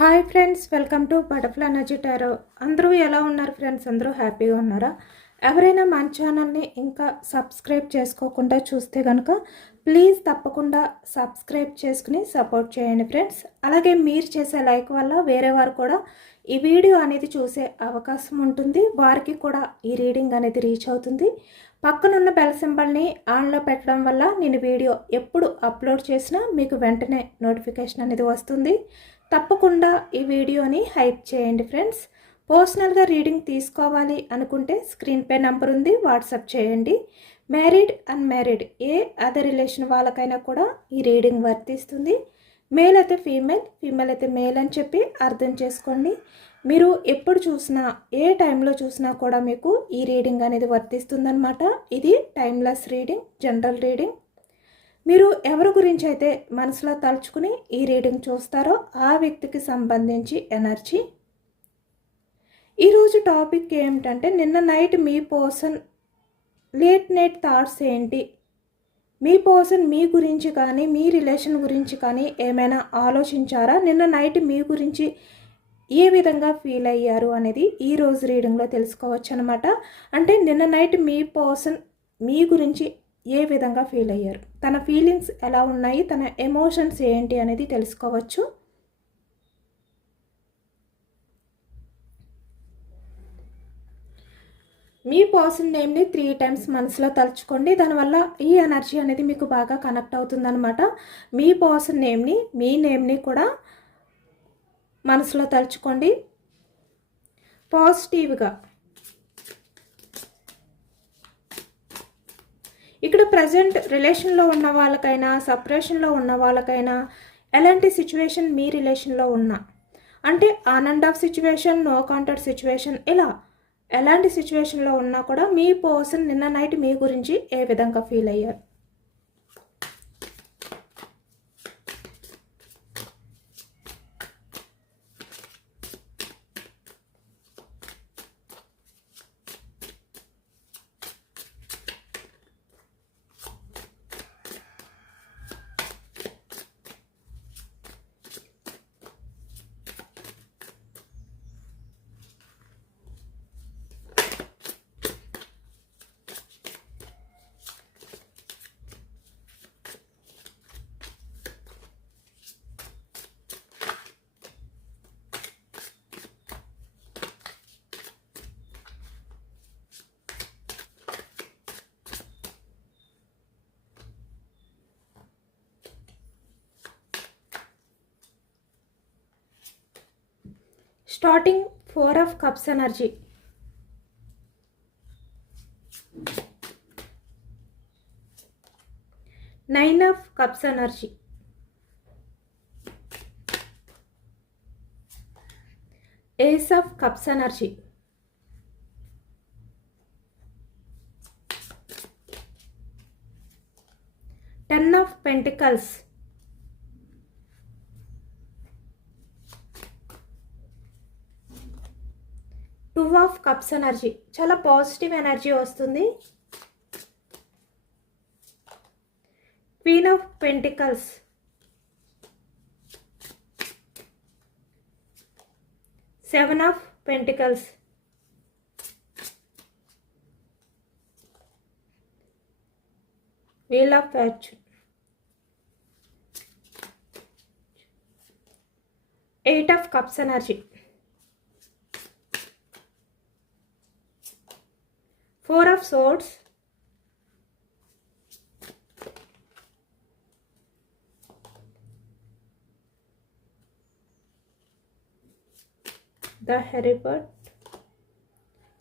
Hi friends, welcome to butterfly energy tarot. అందరూ ఎలా ఉన్నారు ఫ్రెండ్స్? అందరూ హ్యాపీగా ఉన్నారా? ఎవరైనా మన ఛానల్ని ఇంకా సబ్స్క్రైబ్ చేసుకోకుండా చూస్తే కనుక ప్లీజ్ తప్పకుండా సబ్స్క్రైబ్ చేసుకుని సపోర్ట్ చేయండి ఫ్రెండ్స్. అలాగే మీరు చేసే లైక్ వల్ల వేరే వారు కూడా ఈ వీడియో అనేది చూసే అవకాశం ఉంటుంది. వారికి కూడా ఈ రీడింగ్ అనేది రీచ్ అవుతుంది. పక్కనున్న బెల్ సింబల్ని ఆన్లో పెట్టడం వల్ల నేను వీడియో ఎప్పుడు అప్లోడ్ చేసినా మీకు వెంటనే నోటిఫికేషన్ అనేది వస్తుంది. తప్పకుండా ఈ వీడియోని హైప్ చేయండి ఫ్రెండ్స్. పర్సనల్గా రీడింగ్ తీసుకోవాలి అనుకుంటే స్క్రీన్ పై నెంబర్ ఉంది, వాట్సాప్ చేయండి. మ్యారీడ్ అన్మ్యారీడ్ ఏ అదర్ రిలేషన్ వాళ్ళకైనా కూడా ఈ రీడింగ్ వర్తిస్తుంది. మేల్ అయితే ఫీమేల్, ఫీమేల్ అయితే మేల్ అని చెప్పి అర్థం చేసుకోండి. మీరు ఎప్పుడు చూసినా ఏ టైంలో చూసినా కూడా మీకు ఈ రీడింగ్ అనేది వర్తిస్తుందన్నమాట. ఇది టైమ్లెస్ రీడింగ్, జనరల్ రీడింగ్. మీరు ఎవరి గురించి అయితే మనసులో తలుచుకుని ఈ రీడింగ్ చూస్తారో ఆ వ్యక్తికి సంబంధించి ఎనర్జీ. ఈరోజు టాపిక్ ఏమిటంటే, నిన్న నైట్ మీ పర్సన్ లేట్ నైట్ థాట్స్ ఏంటి, మీ పర్సన్ మీ గురించి కానీ మీ రిలేషన్ గురించి కానీ ఏమైనా ఆలోచించారా, నిన్న నైట్ మీ గురించి ఏ విధంగా ఫీల్ అయ్యారు అనేది ఈరోజు రీడింగ్లో తెలుసుకోవచ్చు అనమాట. అంటే నిన్న నైట్ మీ పర్సన్ మీ గురించి ఏ విధంగా ఫీల్ అయ్యారు, తన ఫీలింగ్స్ ఎలా ఉన్నాయి, తన ఎమోషన్స్ ఏంటి అనేది తెలుసుకోవచ్చు. మీ పర్సన్ నేమ్ని 3 times మనసులో తలుచుకోండి. దానివల్ల ఈ ఎనర్జీ అనేది మీకు బాగా కనెక్ట్ అవుతుందన్నమాట. మీ పర్సన్ నేమ్ని, మీ నేమ్ని కూడా మనసులో తలుచుకోండి. పాజిటివ్గా ఇక్కడ ప్రజెంట్ రిలేషన్లో ఉన్న వాళ్ళకైనా సపరేషన్లో ఉన్న వాళ్ళకైనా ఎలాంటి సిచ్యువేషన్ మీ రిలేషన్లో ఉన్నా, అంటే on and off situation, no contact situation, ఇలా ఎలాంటి సిచ్యువేషన్లో ఉన్నా కూడా మీ పర్సన్ నిన్న నైట్ మీ గురించి ఏ విధంగా ఫీల్ అయ్యారు. Starting 4 of Cups energy. Nine of Cups energy. Ace of Cups energy. Ten of Pentacles. Two of Cups energy. చాలా పాజిటివ్ ఎనర్జీ వస్తుంది. Queen of Pentacles. Seven of Pentacles. Wheel of Fortune. Eight of Cups energy. Four of Swords. The Herald.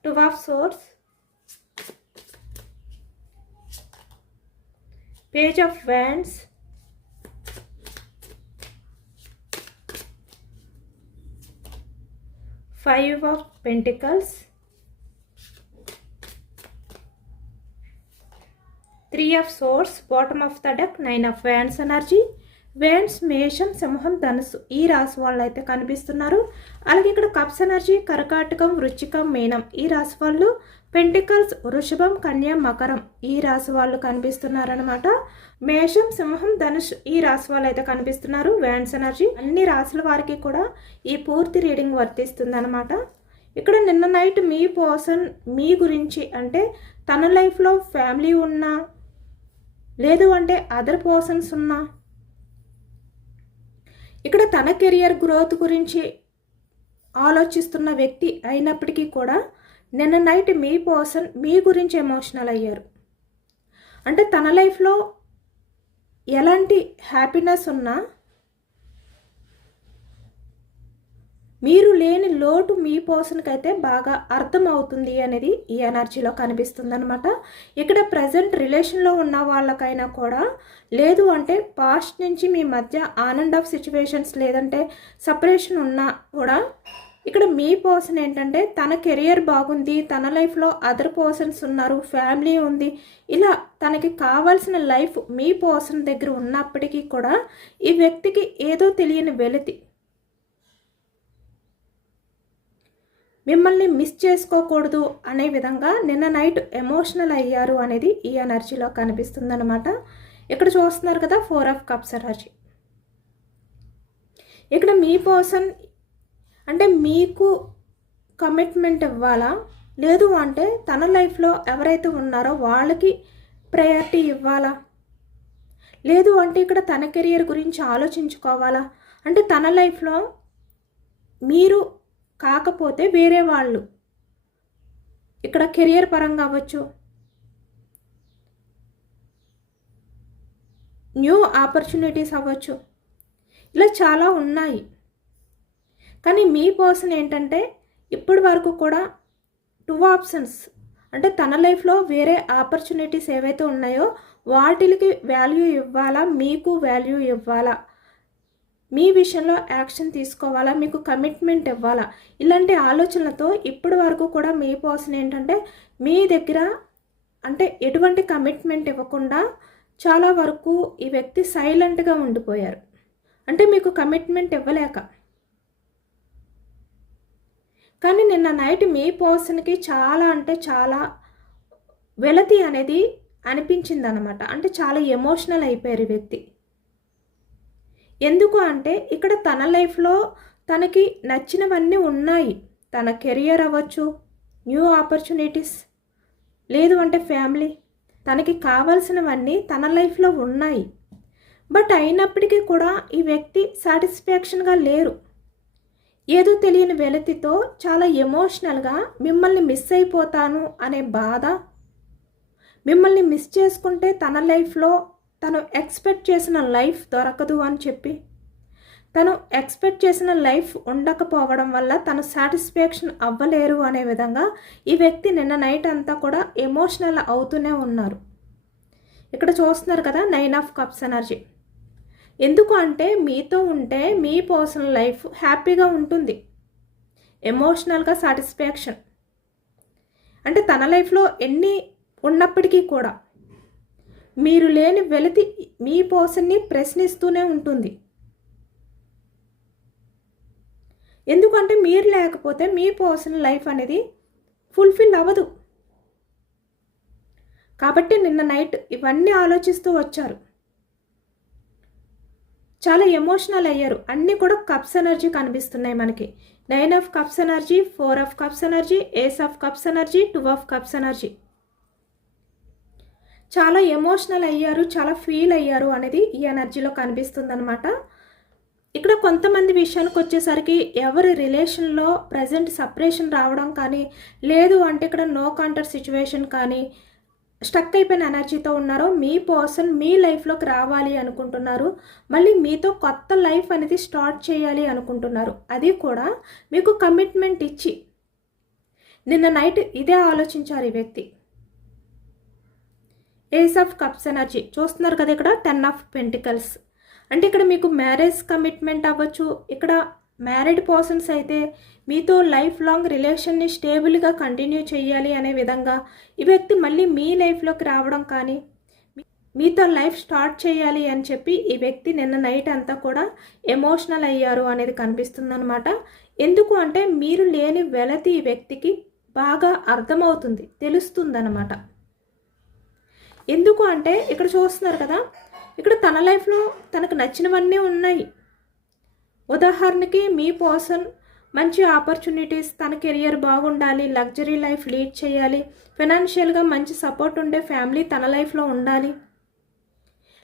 Two of Swords. Page of Wands. Five of Pentacles. Three of Swords. Bottom of the deck. Nine of Wands energy. Wanes, మేషం, సింహం, ధనుసు ఈ రాశి వాళ్ళు అయితే కనిపిస్తున్నారు. అలాగే ఇక్కడ కప్స్ ఎనర్జీ కర్కాటకం, వృశ్చికం, మీనం ఈ రాశి వాళ్ళు. పెంటికల్స్ వృషభం, కన్య, మకరం ఈ రాశి వాళ్ళు కనిపిస్తున్నారనమాట. మేషం, సింహం, ధనుష్ ఈ రాశి వాళ్ళు అయితే కనిపిస్తున్నారు. వ్యాన్స్ ఎనర్జీ అన్ని రాశుల వారికి కూడా ఈ పూర్తి రీడింగ్ వర్తిస్తుందన్నమాట. ఇక్కడ నిన్న నైట్ మీ పర్సన్ మీ గురించి అంటే తన లైఫ్లో ఫ్యామిలీ ఉన్నా లేదు అంటే అదర్ పర్సన్స్ ఉన్నా ఇక్కడ తన కెరియర్ గ్రోత్ గురించి ఆలోచిస్తున్న వ్యక్తి అయినప్పటికీ కూడా నిన్న నైట్ మీ పర్సన్ మీ గురించి ఎమోషనల్ అయ్యారు. అంటే తన లైఫ్లో ఎలాంటి హ్యాపీనెస్ ఉన్నా మీరు లేని లోటు మీ పర్సన్కి అయితే బాగా అర్థమవుతుంది అనేది ఈ ఎనర్జీలో కనిపిస్తుంది అనమాట. ఇక్కడ ప్రజెంట్ రిలేషన్లో ఉన్న వాళ్ళకైనా కూడా లేదు అంటే పాస్ట్ నుంచి మీ మధ్య ఆన్ అండ్ ఆఫ్ సిచ్యువేషన్స్ లేదంటే సపరేషన్ ఉన్నా కూడా ఇక్కడ మీ పర్సన్ ఏంటంటే తన కెరియర్ బాగుంది, తన లైఫ్లో అదర్ పర్సన్స్ ఉన్నారు, ఫ్యామిలీ ఉంది, ఇలా తనకి కావాల్సిన లైఫ్ మీ పర్సన్ దగ్గర ఉన్నప్పటికీ కూడా ఈ వ్యక్తికి ఏదో తెలియని వెలితి మిమ్మల్ని మిస్ చేసుకోకూడదు అనే విధంగా నిన్న నైట్ ఎమోషనల్ అయ్యారు అనేది ఈ ఎనర్జీలో కనిపిస్తుంది అనమాట. ఇక్కడ చూస్తున్నారు కదా 4 ఆఫ్ కప్స్ ఎనర్జీ. ఇక్కడ మీ పర్సన్ అంటే మీకు కమిట్మెంట్ ఇవ్వాలా లేదు అంటే తన లైఫ్లో ఎవరైతే ఉన్నారో వాళ్ళకి ప్రయారిటీ ఇవ్వాలా లేదు అంటే ఇక్కడ తన కెరియర్ గురించి ఆలోచించుకోవాలా అంటే తన లైఫ్లో మీరు కాకపోతే వేరే వాళ్ళు ఇక్కడ కెరియర్ పరంగా అవ్వచ్చు, న్యూ ఆపర్చునిటీస్ అవ్వచ్చు, ఇలా చాలా ఉన్నాయి. కానీ మీ పర్సన్ ఏంటంటే ఇప్పటి వరకు కూడా 2 ఆప్షన్స్ అంటే తన లైఫ్లో వేరే ఆపర్చునిటీస్ ఏవైతే ఉన్నాయో వాటికి వాల్యూ ఇవ్వాలా, మీకు వాల్యూ ఇవ్వాలా, మీ విషయంలో యాక్షన్ తీసుకోవాలా, మీకు కమిట్మెంట్ ఇవ్వాలా, ఇలాంటి ఆలోచనలతో ఇప్పటి వరకు కూడా మీ పర్సన్ ఏంటంటే మీ దగ్గర అంటే ఎటువంటి కమిట్మెంట్ ఇవ్వకుండా చాలా వరకు ఈ వ్యక్తి సైలెంట్గా ఉండిపోయారు. అంటే మీకు కమిట్మెంట్ ఇవ్వలేక. కానీ నిన్న నైట్ మీ పర్సన్కి చాలా అంటే చాలా వెలతి అనేది అనిపించింది అనమాట. అంటే చాలా ఎమోషనల్ అయిపోయారు ఈ వ్యక్తి. ఎందుకు అంటే ఇక్కడ తన లైఫ్లో తనకి నచ్చినవన్నీ ఉన్నాయి. తన కెరియర్ అవ్వచ్చు, న్యూ ఆపర్చునిటీస్, లేదు అంటే ఫ్యామిలీ, తనకి కావాల్సినవన్నీ తన లైఫ్లో ఉన్నాయి. బట్ అయినప్పటికీ కూడా ఈ వ్యక్తి సాటిస్ఫాక్షన్గా లేరు. ఏదో తెలియని వెలితితో చాలా ఎమోషనల్గా మిమ్మల్ని మిస్ అయిపోతాను అనే బాధ, మిమ్మల్ని మిస్ చేసుకుంటే తన లైఫ్లో తను ఎక్స్పెక్ట్ చేసిన లైఫ్ దొరకదు అని చెప్పి తను ఎక్స్పెక్ట్ చేసిన లైఫ్ ఉండకపోవడం వల్ల తను సాటిస్ఫాక్షన్ అవ్వలేరు అనే విధంగా ఈ వ్యక్తి నిన్న నైట్ అంతా కూడా ఎమోషనల్ అవుతూనే ఉన్నారు. ఇక్కడ చూస్తున్నారు కదా 9 ఆఫ్ కప్స్ ఎనర్జీ. ఎందుకు అంటే మీతో ఉంటే మీ పర్సనల్ లైఫ్ హ్యాపీగా ఉంటుంది, ఎమోషనల్గా సాటిస్ఫాక్షన్. అంటే తన లైఫ్లో ఎన్ని ఉన్నప్పటికీ కూడా మీరు లేని వెలితి మీ పర్సన్ని ప్రశ్నిస్తూనే ఉంటుంది. ఎందుకంటే మీరు లేకపోతే మీ పర్సనల్ లైఫ్ అనేది ఫుల్ఫిల్ అవ్వదు. కాబట్టి నిన్న నైట్ ఇవన్నీ ఆలోచిస్తూ వచ్చారు, చాలా ఎమోషనల్ అయ్యారు. అన్నీ కూడా కప్స్ ఎనర్జీ కనిపిస్తున్నాయి మనకి. 9 of cups energy, 4 of cups energy, ace of cups energy, 2 of cups energy. చాలా ఎమోషనల్ అయ్యారు, చాలా ఫీల్ అయ్యారు అనేది ఈ ఎనర్జీలో కనిపిస్తుంది అనమాట. ఇక్కడ కొంతమంది విషయానికి వచ్చేసరికి ఎవరి రిలేషన్లో ప్రజెంట్ సపరేషన్ రావడం కానీ లేదు అంటే ఇక్కడ నో కాంటాక్ట్ సిచ్యువేషన్ కానీ స్టక్ అయిపోయిన ఎనర్జీతో ఉన్నారో మీ పర్సన్ మీ లైఫ్లోకి రావాలి అనుకుంటున్నారు. మళ్ళీ మీతో కొత్త లైఫ్ అనేది స్టార్ట్ చేయాలి అనుకుంటున్నారు. అది కూడా మీకు కమిట్మెంట్ ఇచ్చి నిన్న నైట్ ఇదే ఆలోచించారు ఈ వ్యక్తి. ఏస్ ఆఫ్ కప్స్ ఎనర్జీ చూస్తున్నారు కదా, ఇక్కడ 10 ఆఫ్ పెంటికల్స్. అంటే ఇక్కడ మీకు మ్యారేజ్ కమిట్మెంట్ అవ్వచ్చు. ఇక్కడ మ్యారీడ్ పర్సన్స్ అయితే మీతో లైఫ్ లాంగ్ రిలేషన్ని స్టేబుల్గా కంటిన్యూ చేయాలి అనే విధంగా ఈ వ్యక్తి మళ్ళీ మీ లైఫ్లోకి రావడం కానీ మీతో లైఫ్ స్టార్ట్ చేయాలి అని చెప్పి ఈ వ్యక్తి నిన్న నైట్ అంతా కూడా ఎమోషనల్ అయ్యారు అనేది కనిపిస్తుంది అనమాట. ఎందుకు అంటే మీరు లేని వెలతి ఈ వ్యక్తికి బాగా అర్థమవుతుంది, తెలుస్తుందన్నమాట. ఎందుకు అంటే ఇక్కడ చూస్తున్నారు కదా, ఇక్కడ తన లైఫ్లో తనకు నచ్చినవన్నీ ఉన్నాయి. ఉదాహరణకి మీ పర్సన్ మంచి ఆపర్చునిటీస్, తన కెరియర్ బాగుండాలి, లగ్జరీ లైఫ్ లీడ్ చేయాలి, ఫైనాన్షియల్గా మంచి సపోర్ట్ ఉండే ఫ్యామిలీ తన లైఫ్లో ఉండాలి,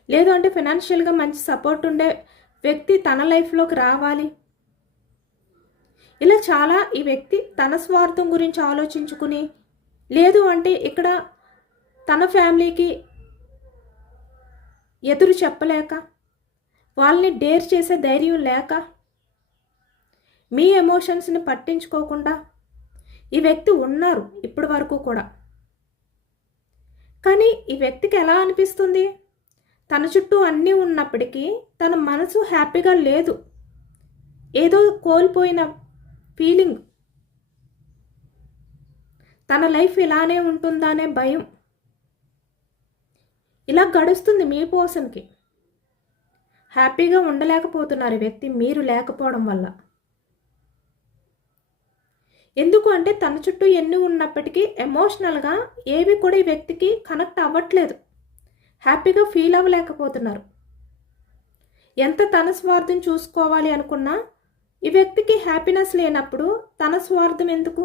లేదు అంటే ఫైనాన్షియల్గా మంచి సపోర్ట్ ఉండే వ్యక్తి తన లైఫ్లోకి రావాలి. ఇలా చాలా ఈ వ్యక్తి తన స్వార్థం గురించి ఆలోచించుకుని, లేదు అంటే ఇక్కడ తన ఫ్యామిలీకి ఎదురు చెప్పలేక, వాళ్ళని డేర్ చేసే ధైర్యం లేక, మీ ఎమోషన్స్ని పట్టించుకోకుండా ఈ వ్యక్తి ఉన్నారు ఇప్పటి వరకు కూడా. కానీ ఈ వ్యక్తికి ఎలా అనిపిస్తుంది, తన చుట్టూ అన్నీ ఉన్నప్పటికీ తన మనసు హ్యాపీగా లేదు, ఏదో కోల్పోయిన ఫీలింగ్, తన లైఫ్ ఇలానే ఉంటుందా అనే భయం ఇలా గడుస్తుంది. మీ పర్సన్కి హ్యాపీగా ఉండలేకపోతున్నారు ఈ వ్యక్తి మీరు లేకపోవడం వల్ల. ఎందుకు అంటే తన చుట్టూ ఎన్ని ఉన్నప్పటికీ ఎమోషనల్గా ఏవి కూడా ఈ వ్యక్తికి కనెక్ట్ అవ్వట్లేదు, హ్యాపీగా ఫీల్ అవ్వలేకపోతున్నారు. ఎంత తన స్వార్థం చూసుకోవాలి అనుకున్నా ఈ వ్యక్తికి హ్యాపీనెస్ లేనప్పుడు తన స్వార్థం ఎందుకు,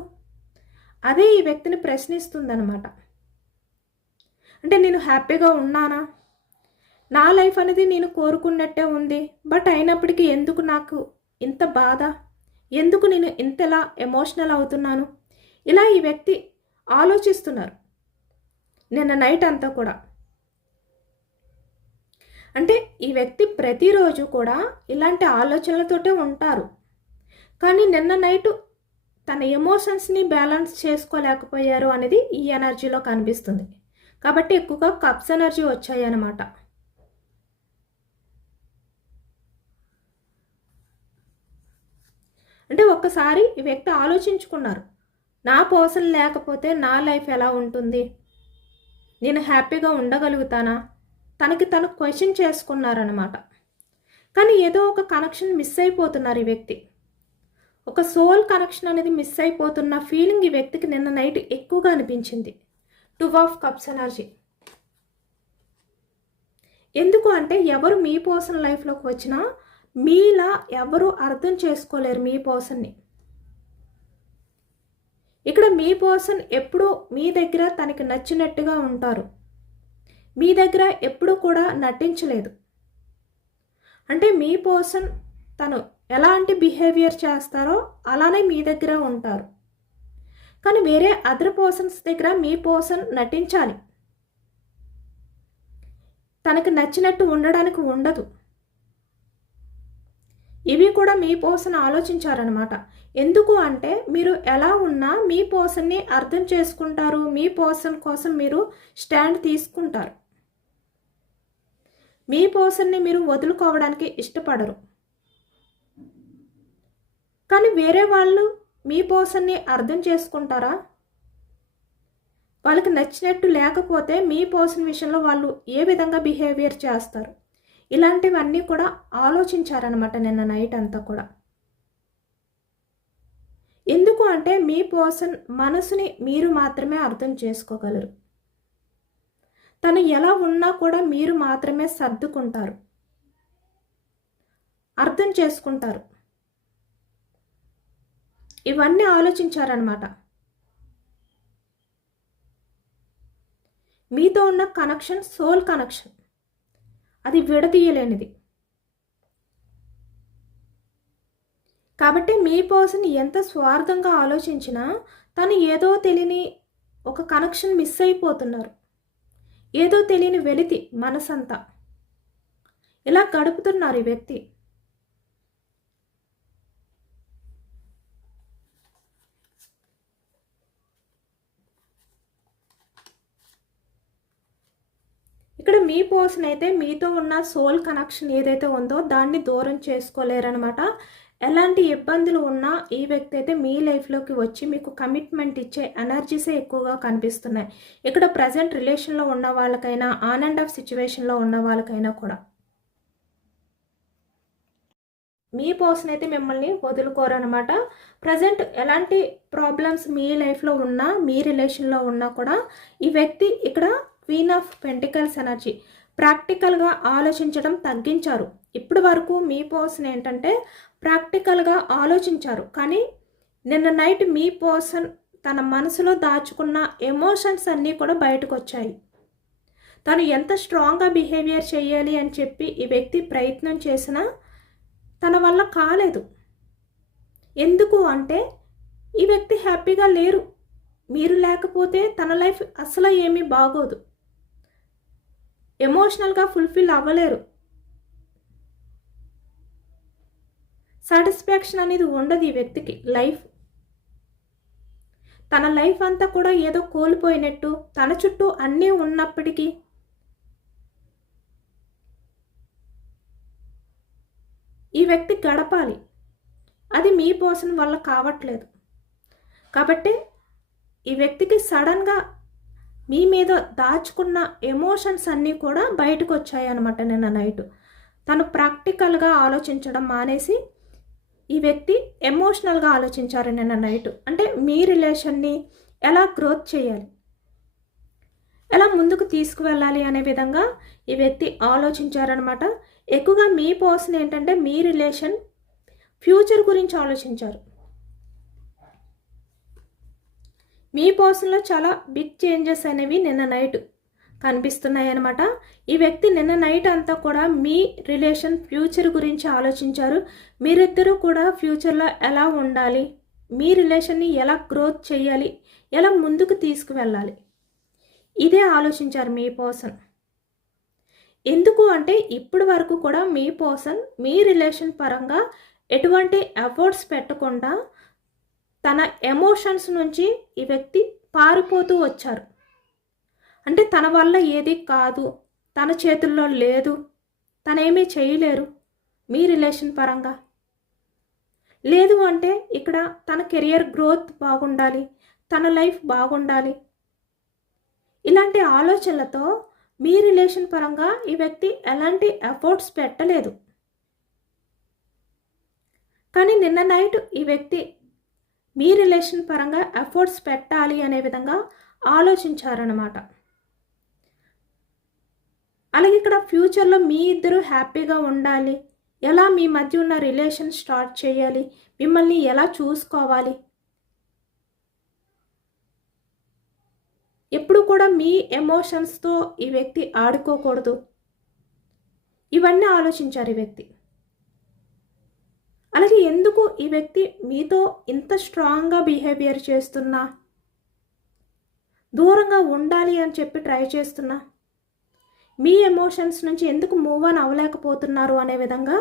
అదే ఈ వ్యక్తిని ప్రశ్నిస్తుందన్నమాట. అంటే నేను హ్యాపీగా ఉన్నానా, నా లైఫ్ అనేది నేను కోరుకున్నట్టే ఉంది, బట్ అయినప్పటికీ ఎందుకు నాకు ఇంత బాధ, ఎందుకు నేను ఇంతలా ఎమోషనల్ అవుతున్నాను, ఇలా ఈ వ్యక్తి ఆలోచిస్తున్నారు నిన్న నైట్ అంతా కూడా. అంటే ఈ వ్యక్తి ప్రతిరోజు కూడా ఇలాంటి ఆలోచనలతోటే ఉంటారు. కానీ నిన్న నైట్ తన ఎమోషన్స్ని బ్యాలెన్స్ చేసుకోలేకపోయారు అనేది ఈ ఎనర్జీలో కనిపిస్తుంది. కాబట్టి ఎక్కువగా కప్స్ ఎనర్జీ వచ్చాయి అన్నమాట. అంటే ఒక్కసారి ఈ వ్యక్తి ఆలోచించుకున్నారు, నా పర్సన్ లేకపోతే నా లైఫ్ ఎలా ఉంటుంది, నేను హ్యాపీగా ఉండగలుగుతానా, తనకి తను క్వశ్చన్ చేసుకున్నారనమాట. కానీ ఏదో ఒక కనెక్షన్ మిస్ అయిపోతున్నారు ఈ వ్యక్తి, ఒక సోల్ కనెక్షన్ అనేది మిస్ అయిపోతున్న ఫీలింగ్ ఈ వ్యక్తికి నిన్న నైట్ ఎక్కువగా అనిపించింది. 2 ఆఫ్ కప్స్ ఎనర్జీ. ఎందుకు అంటే ఎవరు మీ పర్సన్ లైఫ్లోకి వచ్చినా మీలా ఎవరు అర్థం చేసుకోలేరు మీ పర్సన్ని. ఇక్కడ మీ పర్సన్ ఎప్పుడూ మీ దగ్గర తనకి నచ్చినట్టుగా ఉంటారు, మీ దగ్గర ఎప్పుడూ కూడా నటించలేదు. అంటే మీ పర్సన్ తను ఎలాంటి బిహేవియర్ చేస్తారో అలానే మీ దగ్గర ఉంటారు. కానీ వేరే అదర్ పర్సన్స్ దగ్గర మీ పర్సన్ నటించాలి, తనకి నచ్చినట్టు ఉండడానికి ఉండదు. ఇవి కూడా మీ పర్సన్ ఆలోచించారనమాట. ఎందుకు అంటే మీరు ఎలా ఉన్నా మీ పర్సన్ని అర్థం చేసుకుంటారు, మీ పర్సన్ కోసం మీరు స్టాండ్ తీసుకుంటారు, మీ పర్సన్ని మీరు వదులుకోవడానికి ఇష్టపడరు. కానీ వేరే వాళ్ళు మీ పర్సన్ని అర్థం చేసుకుంటారా, వాళ్ళకి నచ్చినట్టు లేకపోతే మీ పర్సన్ విషయంలో వాళ్ళు ఏ విధంగా బిహేవియర్ చేస్తారు, ఇలాంటివన్నీ కూడా ఆలోచించారనమాట నిన్న నైట్ అంతా కూడా. ఎందుకు అంటే మీ పర్సన్ మనసుని మీరు మాత్రమే అర్థం చేసుకోగలరు, తను ఎలా ఉన్నా కూడా మీరు మాత్రమే సర్దుకుంటారు, అర్థం చేసుకుంటారు. ఇవన్నీ ఆలోచించారనమాట. మీతో ఉన్న కనెక్షన్ సోల్ కనెక్షన్, అది విడదీయలేనిది. కాబట్టి మీ పర్సన్ ఎంత స్వార్థంగా ఆలోచించినా తను ఏదో తెలియని ఒక కనెక్షన్ మిస్ అయిపోతున్నారు, ఏదో తెలియని వెలితి మనసంతా ఇలా గడుపుతున్నారు ఈ వ్యక్తి. ఇక్కడ మీ పర్సన్ అయితే మీతో ఉన్న సోల్ కనెక్షన్ ఏదైతే ఉందో దాన్ని దూరం చేసుకోలేరనమాట. ఎలాంటి ఇబ్బందులు ఉన్నా ఈ వ్యక్తి అయితే మీ లైఫ్లోకి వచ్చి మీకు కమిట్మెంట్ ఇచ్చే ఎనర్జీసే ఎక్కువగా కనిపిస్తున్నాయి. ఇక్కడ ప్రజెంట్ రిలేషన్లో ఉన్న వాళ్ళకైనా, ఆన్ అండ్ ఆఫ్ సిచ్యువేషన్లో ఉన్న వాళ్ళకైనా కూడా. మీ పర్సన్ అయితే మిమ్మల్ని వదులుకోరనమాట. ప్రజెంట్ ఎలాంటి ప్రాబ్లమ్స్ మీ లైఫ్లో ఉన్నా, మీ రిలేషన్లో ఉన్నా కూడా ఈ వ్యక్తి ఇక్కడ క్వీన్ ఆఫ్ పెంటికల్స్ ఎనర్జీ ప్రాక్టికల్గా ఆలోచించడం తగ్గించారు. ఇప్పుడు వరకు మీ పర్సన్ ఏంటంటే ప్రాక్టికల్గా ఆలోచించారు, కానీ నిన్న నైట్ మీ పర్సన్ తన మనసులో దాచుకున్న ఎమోషన్స్ అన్నీ కూడా బయటకు వచ్చాయి. తను ఎంత స్ట్రాంగ్గా బిహేవియర్ చేయాలి అని చెప్పి ఈ వ్యక్తి ప్రయత్నం చేసినా తన వల్ల కాలేదు. ఎందుకు అంటే ఈ వ్యక్తి హ్యాపీగా లేరు. మీరు లేకపోతే తన లైఫ్ అసలు ఏమీ బాగోదు. ఎమోషనల్గా ఫుల్ఫిల్ అవ్వలేరు. సాటిస్ఫాక్షన్ అనేది ఉండదు ఈ వ్యక్తికి. తన లైఫ్ అంతా కూడా ఏదో కోల్పోయినట్టు, తన చుట్టూ అన్నీ ఉన్నప్పటికీ ఈ వ్యక్తి గడపాలి. అది మీ పర్సన్ వల్ల కావట్లేదు. కాబట్టి ఈ వ్యక్తికి సడన్గా మీ మీద దాచుకున్న ఎమోషన్స్ అన్నీ కూడా బయటకు వచ్చాయి అన్నమాట నిన్న నైట్. తను ప్రాక్టికల్గా ఆలోచించడం మానేసి ఈ వ్యక్తి ఎమోషనల్గా ఆలోచించారు నిన్న నైట్. అంటే మీ రిలేషన్ని ఎలా గ్రోత్ చేయాలి, ఎలా ముందుకు తీసుకువెళ్ళాలి అనే విధంగా ఈ వ్యక్తి ఆలోచించారనమాట. ఎక్కువగా మీ పర్సన్ ఏంటంటే మీ రిలేషన్ ఫ్యూచర్ గురించి ఆలోచించారు. మీ పర్సన్లో చాలా బిగ్ చేంజెస్ అనేవి నిన్న నైట్ కనిపిస్తున్నాయి అన్నమాట. ఈ వ్యక్తి నిన్న నైట్ అంతా కూడా మీ రిలేషన్ ఫ్యూచర్ గురించి ఆలోచించారు. మీరిద్దరూ కూడా ఫ్యూచర్లో ఎలా ఉండాలి, మీ రిలేషన్ని ఎలా గ్రోత్ చేయాలి, ఎలా ముందుకు తీసుకువెళ్ళాలి, ఇదే ఆలోచించారు మీ పర్సన్. ఎందుకు అంటే ఇప్పటి వరకు కూడా మీ పర్సన్ మీ రిలేషన్ పరంగా ఎటువంటి ఎఫర్ట్స్ పెట్టకుండా తన ఎమోషన్స్ నుంచి ఈ వ్యక్తి పారిపోతూ వచ్చారు. అంటే తన వల్ల ఏది కాదు, తన చేతుల్లో లేదు, తనేమీ చేయలేరు మీ రిలేషన్ పరంగా. లేదు అంటే ఇక్కడ తన కెరియర్ గ్రోత్ బాగుండాలి, తన లైఫ్ బాగుండాలి, ఇలాంటి ఆలోచనలతో మీ రిలేషన్ పరంగా ఈ వ్యక్తి ఎలాంటి ఎఫర్ట్స్ పెట్టలేదు. కానీ నిన్న నైట్ ఈ వ్యక్తి మీ రిలేషన్ పరంగా ఎఫర్ట్స్ పెట్టాలి అనే విధంగా ఆలోచించారన్నమాట. అలాగే ఇక్కడ ఫ్యూచర్లో మీ ఇద్దరు హ్యాపీగా ఉండాలి, ఎలా మీ మధ్య ఉన్న రిలేషన్ స్టార్ట్ చేయాలి, మిమ్మల్ని ఎలా చూసుకోవాలి, ఎప్పుడు కూడా మీ ఎమోషన్స్తో ఈ వ్యక్తి ఆడుకోకూడదు, ఇవన్నీ ఆలోచించారు ఈ వ్యక్తి. అలాగే ఎందుకు ఈ వ్యక్తి మీతో ఇంత స్ట్రాంగ్గా బిహేవియర్ చేస్తున్నా, దూరంగా ఉండాలి అని చెప్పి ట్రై చేస్తున్నా, మీ ఎమోషన్స్ నుంచి ఎందుకు మూవ్ ఆన్ అవ్వలేకపోతున్నారు అనే విధంగా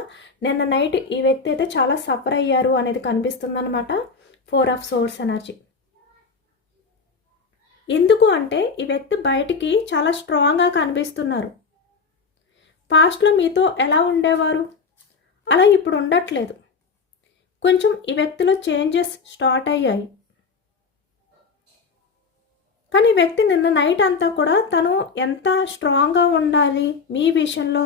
నిన్న నైట్ ఈ వ్యక్తి అయితే చాలా సఫర్ అయ్యారు అనేది కనిపిస్తుంది అనమాట. 4 ఆఫ్ సోర్స్ ఎనర్జీ. ఎందుకు అంటే ఈ వ్యక్తి బయటికి చాలా స్ట్రాంగ్గా కనిపిస్తున్నారు. పాస్ట్లో మీతో ఎలా ఉండేవారు అలా ఇప్పుడు ఉండట్లేదు. కొంచెం ఈ వ్యక్తిలో చేంజెస్ స్టార్ట్ అయ్యాయి. కానీ ఈ వ్యక్తి నిన్న నైట్ అంతా కూడా తను ఎంత స్ట్రాంగ్గా ఉండాలి, మీ విషయంలో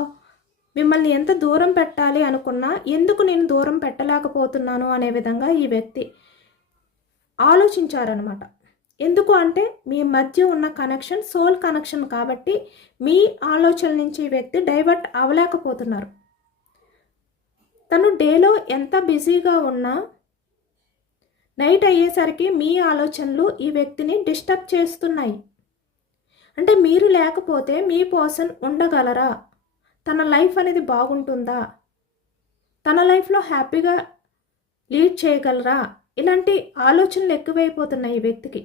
మిమ్మల్ని ఎంత దూరం పెట్టాలి అనుకున్నా ఎందుకు నేను దూరం పెట్టలేకపోతున్నాను అనే విధంగా ఈ వ్యక్తి ఆలోచించారనమాట. ఎందుకు అంటే మీ మధ్య ఉన్న కనెక్షన్ సోల్ కనెక్షన్ కాబట్టి మీ ఆలోచన నుంచి ఈ వ్యక్తి డైవర్ట్ అవ్వలేకపోతున్నారు. తను డేలో ఎంత బిజీగా ఉన్నా నైట్ అయ్యేసరికి మీ ఆలోచనలు ఈ వ్యక్తిని డిస్టర్బ్ చేస్తున్నాయి. అంటే మీరు లేకపోతే మీ పర్సన్ ఉండగలరా, తన లైఫ్ అనేది బాగుంటుందా, తన లైఫ్లో హ్యాపీగా లీడ్ చేయగలరా, ఇలాంటి ఆలోచనలు ఎక్కువైపోతున్నాయి ఈ వ్యక్తికి.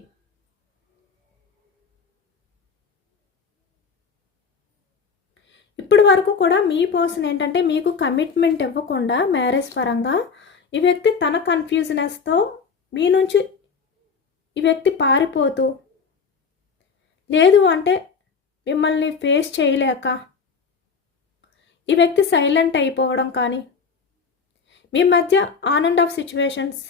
ఇప్పటి వరకు కూడా మీ పర్సన్ ఏంటంటే మీకు కమిట్మెంట్ ఇవ్వకుండా మ్యారేజ్ పరంగా ఈ వ్యక్తి తన కన్ఫ్యూజనెస్తో మీ నుంచి ఈ వ్యక్తి పారిపోతూ, లేదు అంటే మిమ్మల్ని ఫేస్ చేయలేక ఈ వ్యక్తి సైలెంట్ అయిపోవడం, కానీ మీ మధ్య ఆన్ అండ్ ఆఫ్ సిచ్యువేషన్స్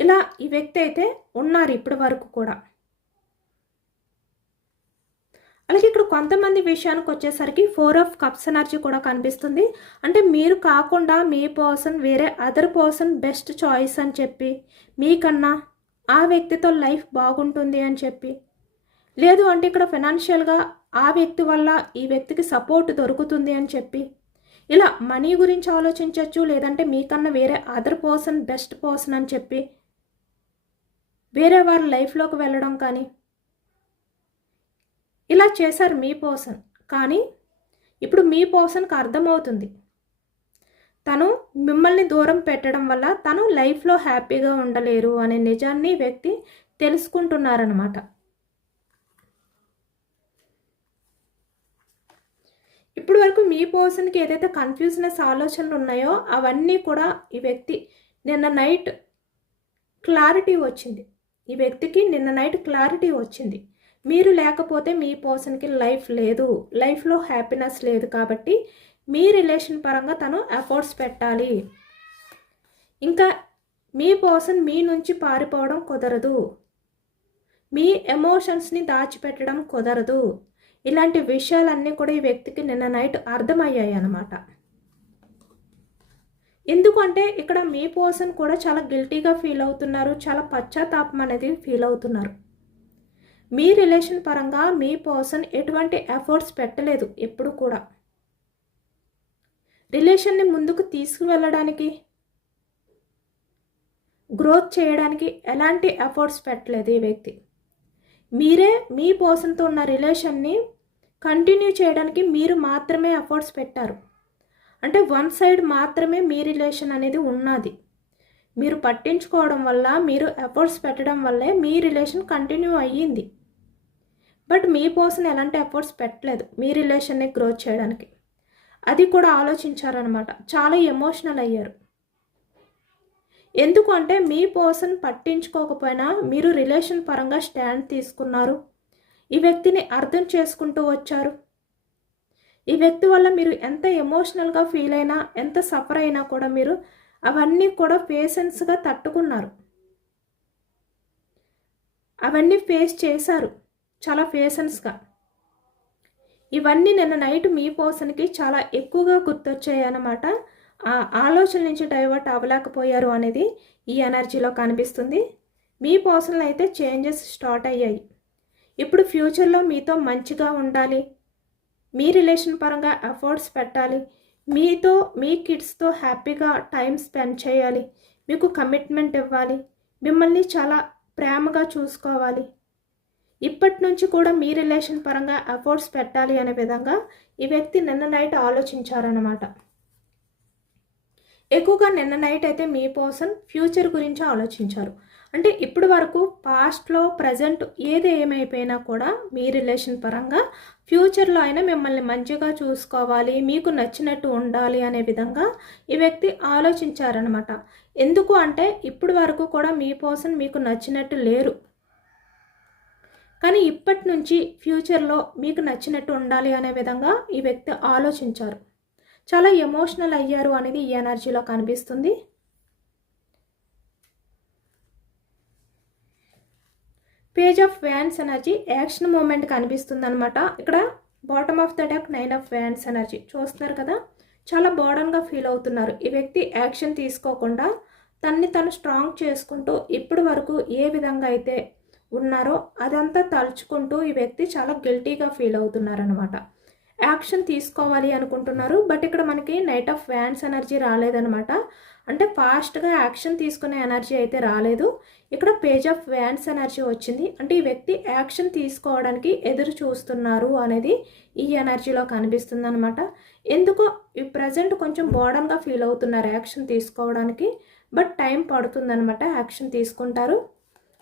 ఇలా ఈ వ్యక్తి అయితే ఉన్నారు ఇప్పటి వరకు కూడా. అలాగే ఇక్కడ కొంతమంది విషయానికి వచ్చేసరికి 4 ఆఫ్ కప్స్ ఎనర్జీ కూడా కనిపిస్తుంది. అంటే మీరు కాకుండా మీ పర్సన్ వేరే అదర్ పర్సన్ బెస్ట్ చాయిస్ అని చెప్పి, మీకన్నా ఆ వ్యక్తితో లైఫ్ బాగుంటుంది అని చెప్పి, లేదు అంటే ఇక్కడ ఫైనాన్షియల్గా ఆ వ్యక్తి వల్ల ఈ వ్యక్తికి సపోర్ట్ దొరుకుతుంది అని చెప్పి, ఇలా మనీ గురించి ఆలోచించవచ్చు. లేదంటే మీకన్నా వేరే అదర్ పర్సన్ బెస్ట్ పర్సన్ అని చెప్పి వేరే వారి లైఫ్లోకి వెళ్ళడం కానీ ఇలా చేశారు మీ పర్సన్. కానీ ఇప్పుడు మీ పర్సన్కి అర్థమవుతుంది తను మిమ్మల్ని దూరం పెట్టడం వల్ల తను లైఫ్లో హ్యాపీగా ఉండలేరు అనే నిజాన్ని వ్యక్తి తెలుసుకుంటున్నారనమాట. ఇప్పుడు వరకు మీ పర్సన్కి ఏదైతే కన్ఫ్యూజనెస్ ఆలోచనలు ఉన్నాయో అవన్నీ కూడా ఈ వ్యక్తి నిన్న నైట్ క్లారిటీ వచ్చింది. ఈ వ్యక్తికి నిన్న నైట్ క్లారిటీ వచ్చింది. మీరు లేకపోతే మీ పర్సన్కి లైఫ్ లేదు, లైఫ్లో హ్యాపీనెస్ లేదు, కాబట్టి మీ రిలేషన్ పరంగా తను ఎఫర్ట్స్ పెట్టాలి. ఇంకా మీ పర్సన్ మీ నుంచి పారిపోవడం కుదరదు, మీ ఎమోషన్స్ని దాచిపెట్టడం కుదరదు. ఇలాంటి విషయాలన్నీ కూడా ఈ వ్యక్తికి నిన్న నైట్ అర్థమయ్యాయి అన్నమాట. ఎందుకంటే ఇక్కడ మీ పర్సన్ కూడా చాలా గిల్టీగా ఫీల్ అవుతున్నారు, చాలా పశ్చాత్తాపం అనేది ఫీల్ అవుతున్నారు. మీ రిలేషన్ పరంగా మీ పర్సన్ ఎటువంటి ఎఫర్ట్స్ పెట్టలేదు ఎప్పుడు కూడా. రిలేషన్ని ముందుకు తీసుకువెళ్ళడానికి, గ్రోత్ చేయడానికి ఎలాంటి ఎఫర్ట్స్ పెట్టలేదు ఈ వ్యక్తి. మీరే మీ పర్సన్తో ఉన్న రిలేషన్ని కంటిన్యూ చేయడానికి మీరు మాత్రమే ఎఫర్ట్స్ పెట్టారు. అంటే వన్ సైడ్ మాత్రమే మీ రిలేషన్ అనేది ఉన్నది. మీరు పట్టించుకోవడం వల్ల, మీరు ఎఫర్ట్స్ పెట్టడం వల్లే మీ రిలేషన్ కంటిన్యూ అయ్యింది. బట్ మీ పర్సన్ ఎలాంటి ఎఫర్ట్స్ పెట్టలేదు మీ రిలేషన్ని గ్రోత్ చేయడానికి. అది కూడా ఆలోచించారనమాట. చాలా ఎమోషనల్ అయ్యారు. ఎందుకు అంటే మీ పర్సన్ పట్టించుకోకపోయినా మీరు రిలేషన్ పరంగా స్టాండ్ తీసుకున్నారు. ఈ వ్యక్తిని అర్థం చేసుకుంటూ వచ్చారు. ఈ వ్యక్తి వల్ల మీరు ఎంత ఎమోషనల్గా ఫీల్ అయినా, ఎంత సఫర్ అయినా కూడా మీరు అవన్నీ కూడా పేషెన్స్గా తట్టుకున్నారు. అవన్నీ ఫేస్ చేశారు చాలా పేషెన్స్గా. ఇవన్నీ నిన్న నైట్ మీ పర్సన్కి చాలా ఎక్కువగా గుర్తొచ్చాయి అన్నమాట. ఆ ఆలోచన నుంచి డైవర్ట్ అవ్వలేకపోయారు అనేది ఈ ఎనర్జీలో కనిపిస్తుంది. మీ పర్సన్లో అయితే చేంజెస్ స్టార్ట్ అయ్యాయి. ఇప్పుడు ఫ్యూచర్లో మీతో మంచిగా ఉండాలి, మీ రిలేషన్ పరంగా ఎఫర్ట్స్ పెట్టాలి, మీతో మీ కిడ్స్తో హ్యాపీగా టైం స్పెండ్ చేయాలి, మీకు కమిట్మెంట్ ఇవ్వాలి, మిమ్మల్ని చాలా ప్రేమగా చూసుకోవాలి. ఇప్పటి నుంచి కూడా మీ రిలేషన్ పరంగా ఎఫర్ట్స్ పెట్టాలి అనే విధంగా ఈ వ్యక్తి నిన్న నైట్ ఆలోచించారన్నమాట. ఎక్కువగా నిన్న నైట్ అయితే మీ పర్సన్ ఫ్యూచర్ గురించి ఆలోచించారు. అంటే ఇప్పటి వరకు పాస్ట్లో ప్రజెంట్ ఏది ఏమైపోయినా కూడా మీ రిలేషన్ పరంగా ఫ్యూచర్లో అయినా మిమ్మల్ని మంచిగా చూసుకోవాలి, మీకు నచ్చినట్టు ఉండాలి అనే విధంగా ఈ వ్యక్తి ఆలోచించారనమాట. ఎందుకు అంటే ఇప్పటి వరకు కూడా మీ పర్సన్ మీకు నచ్చినట్టు లేరు, కానీ ఇప్పటి నుంచి ఫ్యూచర్లో మీకు నచ్చినట్టు ఉండాలి అనే విధంగా ఈ వ్యక్తి ఆలోచించారు. చాలా ఎమోషనల్ అయ్యారు అనేది ఈ ఎనర్జీలో కనిపిస్తుంది. Page of wands energy action movement కనిపిస్తుంది అనమాట. ఇక్కడ bottom of the deck 9 of wands energy చూస్తున్నారు కదా. చాలా బర్డన్గా ఫీల్ అవుతున్నారు. ఈ వ్యక్తి యాక్షన్ తీసుకోకుండా తన్ని తను స్ట్రాంగ్ చేసుకుంటూ ఇప్పటి వరకు ఏ విధంగా అయితే ఉన్నారో అదంతా తలుచుకుంటూ ఈ వ్యక్తి చాలా గిల్టీగా ఫీల్ అవుతున్నారనమాట. యాక్షన్ తీసుకోవాలి అనుకుంటున్నారు. బట్ ఇక్కడ మనకి నైట్ ఆఫ్ వ్యాండ్స్ ఎనర్జీ రాలేదనమాట. అంటే ఫాస్ట్గా యాక్షన్ తీసుకునే ఎనర్జీ అయితే రాలేదు. ఇక్కడ పేజ్ ఆఫ్ వ్యాండ్స్ ఎనర్జీ వచ్చింది. అంటే ఈ వ్యక్తి యాక్షన్ తీసుకోవడానికి ఎదురు చూస్తున్నారు అనేది ఈ ఎనర్జీలో కనిపిస్తుంది అనమాట. ఎందుకో ఈ ప్రజెంట్ కొంచెం బోర్డన్గా ఫీల్ అవుతున్నారు యాక్షన్ తీసుకోవడానికి. బట్ టైం పడుతుందనమాట, యాక్షన్ తీసుకుంటారు.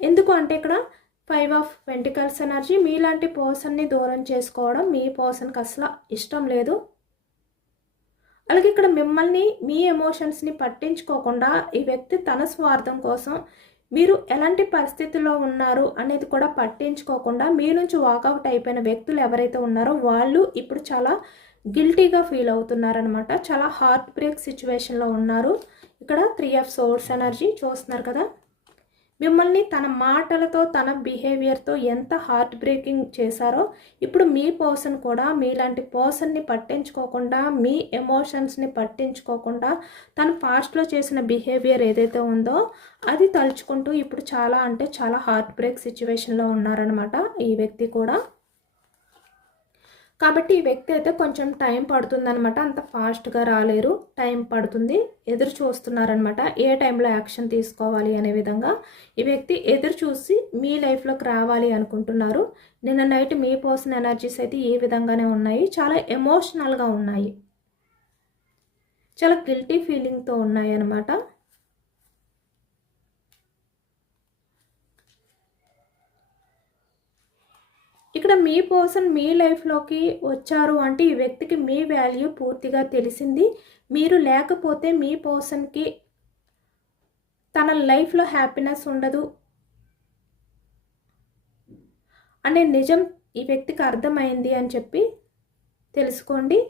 ఎందుకు అంటే ఇక్కడ 5 ఆఫ్ పెంటికల్స్ ఎనర్జీ. మీలాంటి పర్సన్ని దూరం చేసుకోవడం మీ పర్సన్కి అసలు ఇష్టం లేదు. అలాగే ఇక్కడ మిమ్మల్ని, మీ ఎమోషన్స్ని పట్టించుకోకుండా ఈ వ్యక్తి తన స్వార్థం కోసం మీరు ఎలాంటి పరిస్థితుల్లో ఉన్నారు అనేది కూడా పట్టించుకోకుండా మీ నుంచి వాకౌట్ అయిపోయిన వ్యక్తులు ఎవరైతే ఉన్నారో వాళ్ళు ఇప్పుడు చాలా గిల్టీగా ఫీల్ అవుతున్నారనమాట. చాలా హార్ట్ బ్రేక్ సిచ్యువేషన్లో ఉన్నారు. ఇక్కడ 3 ఆఫ్ సోర్డ్స్ ఎనర్జీ చూస్తున్నారు కదా. మిమ్మల్ని తన మాటలతో తన బిహేవియర్తో ఎంత హార్ట్ బ్రేకింగ్ చేశారో ఇప్పుడు మీ పర్సన్ కూడా మీలాంటి పర్సన్ని పట్టించుకోకుండా మీ ఎమోషన్స్ని పట్టించుకోకుండా తను పాస్ట్లో చేసిన బిహేవియర్ ఏదైతే ఉందో అది తలుచుకుంటూ ఇప్పుడు చాలా అంటే చాలా హార్ట్ బ్రేక్ సిచ్యువేషన్లో ఉన్నారనమాట ఈ వ్యక్తి కూడా. కాబట్టి ఈ వ్యక్తి అయితే కొంచెం టైం పడుతుందనమాట, అంత ఫాస్ట్గా రాలేరు, టైం పడుతుంది, ఎదురు చూస్తున్నారనమాట ఏ టైంలో యాక్షన్ తీసుకోవాలి అనే విధంగా ఈ వ్యక్తి ఎదురు చూసి మీ లైఫ్లోకి రావాలి అనుకుంటున్నారు. నిన్న నైట్ మీ పర్సన్ ఎనర్జీస్ అయితే ఈ విధంగానే ఉన్నాయి, చాలా ఎమోషనల్గా ఉన్నాయి, చాలా గిల్టీ ఫీలింగ్తో ఉన్నాయి అన్నమాట. ఇక్కడ మీ పర్సన్ మీ లైఫ్లోకి వచ్చారు అంటే ఈ వ్యక్తికి మీ వాల్యూ పూర్తిగా తెలిసింది. మీరు లేకపోతే మీ పర్సన్కి తన లైఫ్లో హ్యాపీనెస్ ఉండదు అనే నిజం ఈ వ్యక్తికి అర్థమైంది అని చెప్పి తెలుసుకోండి.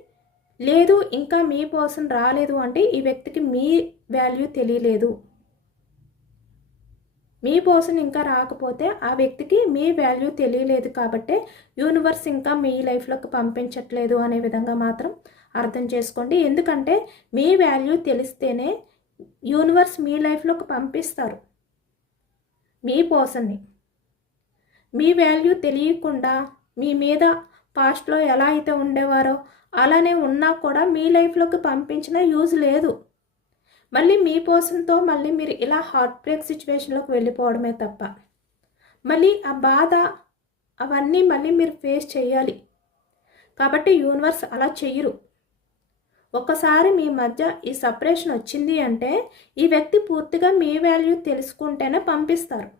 లేదు ఇంకా మీ పర్సన్ రాలేదు అంటే ఈ వ్యక్తికి మీ వాల్యూ తెలియలేదు. మీ పర్సన్ ఇంకా రాకపోతే ఆ వ్యక్తికి మీ వాల్యూ తెలియలేదు కాబట్టి యూనివర్స్ ఇంకా మీ లైఫ్లోకి పంపించట్లేదు అనే విధంగా మాత్రం అర్థం చేసుకోండి. ఎందుకంటే మీ వాల్యూ తెలిస్తేనే యూనివర్స్ మీ లైఫ్లోకి పంపిస్తారు మీ పర్సన్ని. మీ వాల్యూ తెలియకుండా మీ మీద పాస్ట్లో ఎలా అయితే ఉండేవారో అలానే ఉన్నా కూడా మీ లైఫ్లోకి పంపించిన యూజ్ లేదు. మళ్ళీ మీ పర్సన్తో మళ్ళీ మీరు ఇలా హార్ట్ బ్రేక్ సిచ్యువేషన్లోకి వెళ్ళిపోవడమే తప్ప మళ్ళీ ఆ బాధ అవన్నీ మళ్ళీ మీరు ఫేస్ చేయాలి. కాబట్టి యూనివర్స్ అలా చెయ్యరు. ఒక్కసారి మీ మధ్య ఈ సపరేషన్ వచ్చింది అంటే ఈ వ్యక్తి పూర్తిగా మీ వాల్యూ తెలుసుకుంటేనే పంపిస్తారు.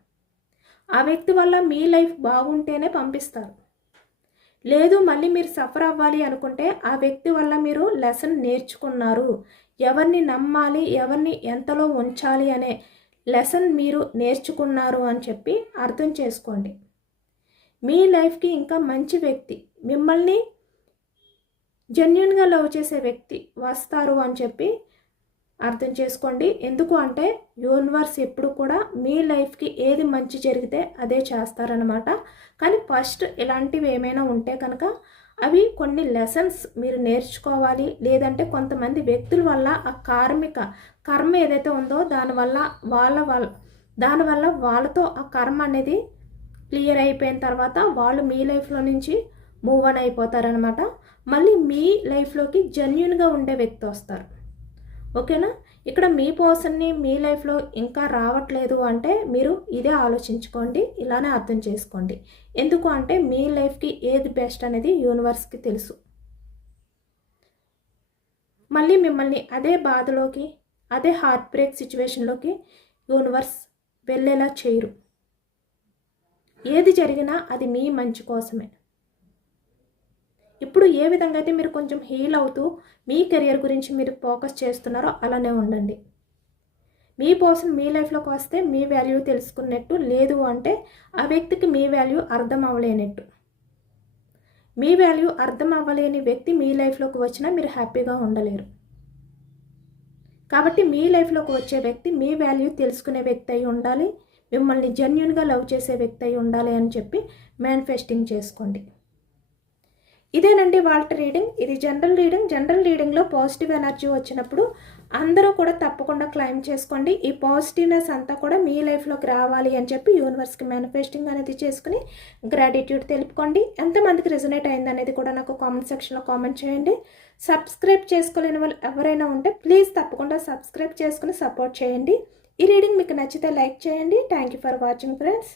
ఆ వ్యక్తి వల్ల మీ లైఫ్ బాగుంటేనే పంపిస్తారు. లేదు మళ్ళీ మీరు సఫర్ అవ్వాలి అనుకుంటే ఆ వ్యక్తి వల్ల మీరు లెసన్ నేర్చుకున్నారు, ఎవరిని నమ్మాలి ఎవరిని ఎంతలో ఉంచాలి అనే లెసన్ మీరు నేర్చుకున్నారు అని చెప్పి అర్థం చేసుకోండి. మీ లైఫ్కి ఇంకా మంచి వ్యక్తి, మిమ్మల్ని జెన్యున్గా లవ్ చేసే వ్యక్తి వస్తారు అని చెప్పి అర్థం చేసుకోండి. ఎందుకు అంటే యూనివర్స్ ఎప్పుడు కూడా మీ లైఫ్కి ఏది మంచి జరిగితే అదే చేస్తారనమాట. కానీ ఫస్ట్ ఇలాంటివి ఏమైనా ఉంటే కనుక అవి కొన్ని లెసన్స్ మీరు నేర్చుకోవాలి. లేదంటే కొంతమంది వ్యక్తుల వల్ల ఆ కర్మ ఏదైతే ఉందో దానివల్ల వాళ్ళతో ఆ కర్మ అనేది క్లియర్ అయిపోయిన తర్వాత వాళ్ళు మీ లైఫ్లో నుంచి మూవ్ ఆన్ అయిపోతారనమాట. మళ్ళీ మీ లైఫ్లోకి జెన్యున్గా ఉండే వ్యక్తి వస్తారు. ఓకేనా? ఇక్కడ మీ పర్సన్ని మీ లైఫ్లో ఇంకా రావట్లేదు అంటే మీరు ఇదే ఆలోచించుకోండి, ఇలానే అర్థం చేసుకోండి. ఎందుకు అంటే మీ లైఫ్కి ఏది బెస్ట్ అనేది యూనివర్స్కి తెలుసు. మళ్ళీ మిమ్మల్ని అదే బాధలోకి అదే హార్ట్ బ్రేక్ సిచ్యువేషన్లోకి యూనివర్స్ వెళ్ళేలా చేయరు. ఏది జరిగినా అది మీ మంచి కోసమే. ఇప్పుడు ఏ విధంగా అయితే మీరు కొంచెం హీల్ అవుతూ మీ కెరియర్ గురించి మీరు ఫోకస్ చేస్తున్నారో అలానే ఉండండి. మీ పర్సన్ మీ లైఫ్లోకి వస్తే మీ వాల్యూ తెలుసుకున్నట్టు, లేదు అంటే ఆ వ్యక్తికి మీ వాల్యూ అర్థం అవ్వలేనట్టు. మీ వాల్యూ అర్థం అవ్వలేని వ్యక్తి మీ లైఫ్లోకి వచ్చినా మీరు హ్యాపీగా ఉండలేరు. కాబట్టి మీ లైఫ్లోకి వచ్చే వ్యక్తి మీ వాల్యూ తెలుసుకునే వ్యక్తి అయి ఉండాలి, మిమ్మల్ని జెన్యున్గా లవ్ చేసే వ్యక్తి అయి ఉండాలి అని చెప్పి మేనిఫెస్టింగ్ చేసుకోండి. ఇదేనండి వాళ్ళ రీడింగ్. ఇది జనరల్ రీడింగ్. జనరల్ రీడింగ్లో పాజిటివ్ ఎనర్జీ వచ్చినప్పుడు అందరూ కూడా తప్పకుండా క్లైమ్ చేసుకోండి. ఈ పాజిటివ్నెస్ అంతా కూడా మీ లైఫ్లోకి రావాలి అని చెప్పి యూనివర్స్కి మేనిఫెస్టింగ్ అనేది చేసుకుని గ్రాటిట్యూడ్ తెలుపుకోండి. ఎంతమందికి రెజొనేట్ అయింది అనేది కూడా నాకు కామెంట్ సెక్షన్లో కామెంట్ చేయండి. సబ్స్క్రైబ్ చేసుకోలేని వాళ్ళు ఎవరైనా ఉంటే ప్లీజ్ తప్పకుండా సబ్స్క్రైబ్ చేసుకుని సపోర్ట్ చేయండి. ఈ రీడింగ్ మీకు నచ్చితే లైక్ చేయండి. Thank you for watching friends.